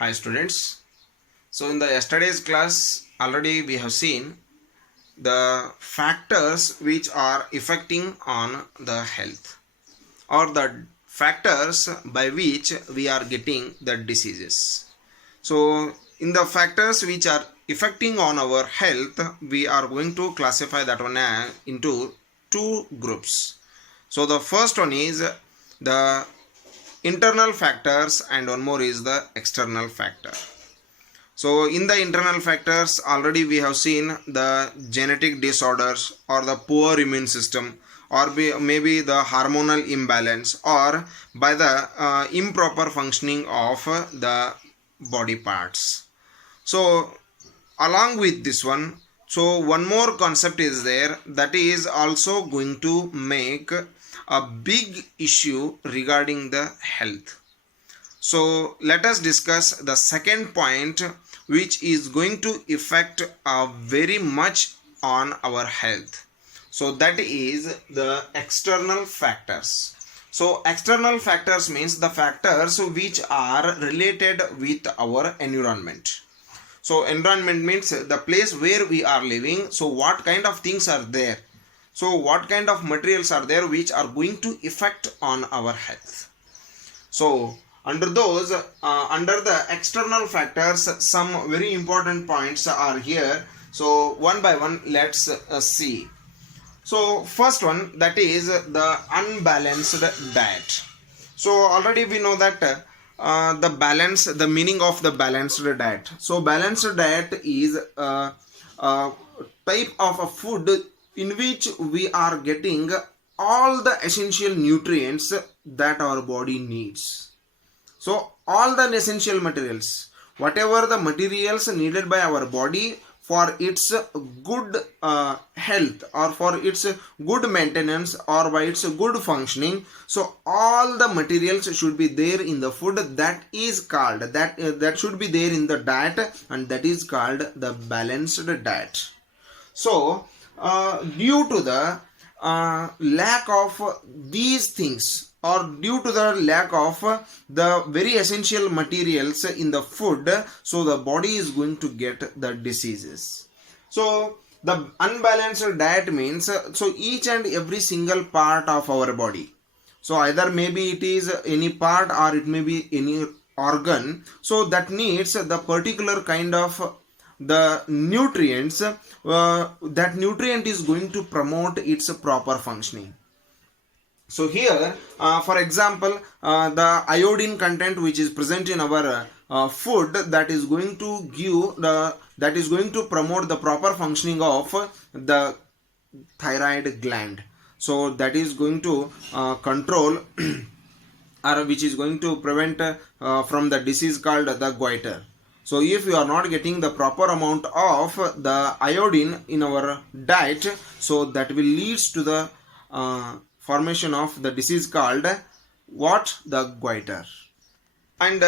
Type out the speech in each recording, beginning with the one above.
Hi students. So in the yesterday's class already we have seen the factors which are affecting on the health or the factors by which we are getting the diseases. So in the factors which are affecting on our health, we are going to classify that one into two groups. So the first one is the internal factors and one more is the external factor. So in the internal factors already we have seen the genetic disorders or the poor immune system or maybe the hormonal imbalance or by the improper functioning of the body parts. So along with this one, so one more concept is there that is also going to make a big issue regarding the health. So let us discuss the second point which is going to affect very much on our health. So that is the external factors. So external factors means the factors which are related with our environment. So environment means the place where we are living. So what kind of things are there? So what kind of materials are there which are going to affect on our health? So under those, under the external factors, some very important points are here. So one by one, let's see. So first one, that is the unbalanced diet. So already we know that the meaning of the balanced diet. So balanced diet is a type of a food in which we are getting all the essential nutrients that our body needs. So all the essential materials, whatever the materials needed by our body for its good health or for its good maintenance or by its good functioning, so all the materials should be there in the food. That is called that should be there in the diet, and that is called the balanced diet. So due to the lack of these things or due to the lack of the very essential materials in the food, so the body is going to get the diseases. So the unbalanced diet means so each and every single part of our body, so either maybe it is any part or it may be any organ, so that needs the particular kind of the nutrients, that nutrient is going to promote its proper functioning. So here for example the iodine content which is present in our food, that is going to promote the proper functioning of the thyroid gland. So that is going to control or which is going to prevent from the disease called the goiter. So if you are not getting the proper amount of the iodine in our diet, so that will leads to the formation of the disease called the goiter. And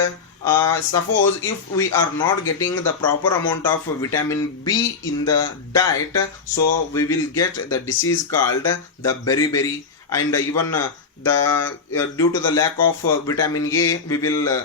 suppose if we are not getting the proper amount of vitamin B in the diet, so we will get the disease called the beriberi. And even due to the lack of vitamin A, we will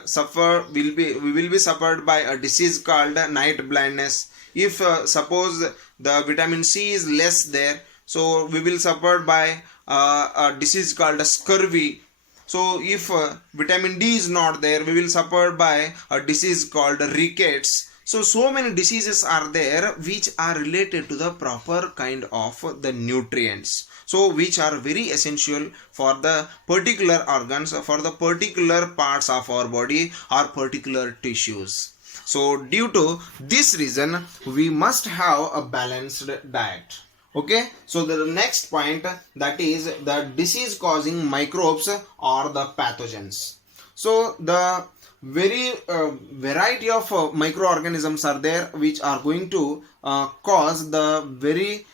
be suffered by a disease called night blindness. If suppose the vitamin C is less there, so we will suffer by a disease called scurvy. So if vitamin D is not there, we will suffer by a disease called rickets. So many diseases are there which are related to the proper kind of the nutrients, so which are very essential for the particular organs, for the particular parts of our body or particular tissues. So due to this reason, we must have a balanced diet. Okay, so the next point, that is the disease causing microbes or the pathogens. So the very variety of microorganisms are there which are going to cause the very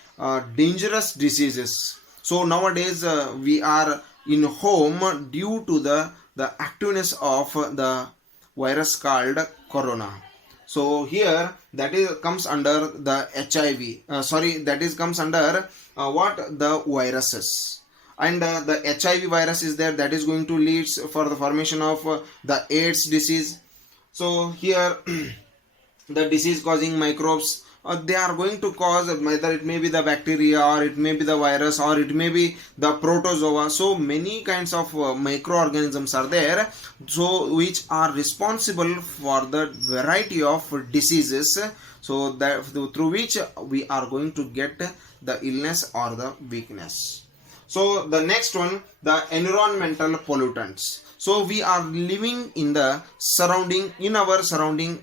dangerous diseases. So nowadays we are in home due to the activeness of the virus called corona. So here that is comes under the HIV. That is comes under the viruses. And the HIV virus is there, that is going to lead for the formation of the AIDS disease. So here the disease causing microbes, they are going to cause, whether it may be the bacteria or it may be the virus or it may be the protozoa. So many kinds of microorganisms are there, so which are responsible for the variety of diseases, so that through which we are going to get the illness or the weakness. So the next one, the environmental pollutants. So we are living in the surrounding, in our surrounding,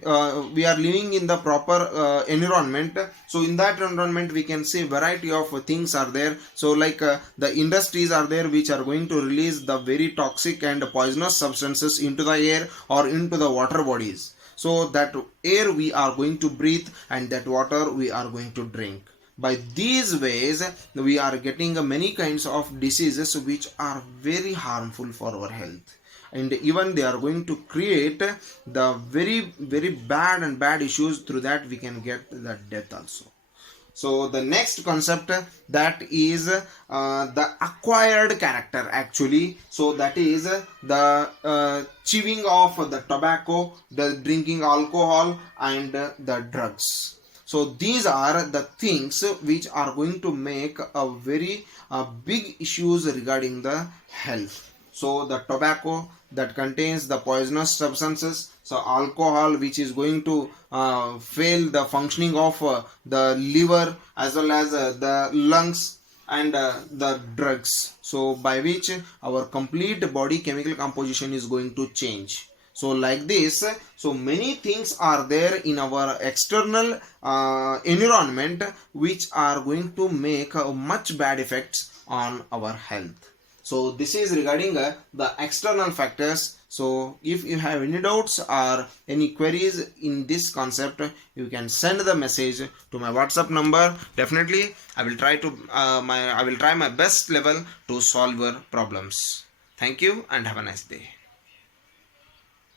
we are living in the proper environment. So in that environment we can see variety of things are there. So like the industries are there which are going to release the very toxic and poisonous substances into the air or into the water bodies. So that air we are going to breathe and that water we are going to drink. By these ways we are getting many kinds of diseases which are very harmful for our health, and even they are going to create the very bad issues. Through that we can get the death also. So the next concept, that is the acquired character actually. So that is the chewing of the tobacco, the drinking alcohol and the drugs. So these are the things which are going to make a very big issues regarding the health. So the tobacco that contains the poisonous substances, so alcohol which is going to fail the functioning of the liver as well as the lungs, and the drugs, so by which our complete body chemical composition is going to change. So like this, so many things are there in our external environment which are going to make much bad effects on our health. So this is regarding the external factors. So if you have any doubts or any queries in this concept, you can send the message to my WhatsApp number. Definitely I will try my best level to solve your problems. Thank you and have a nice day.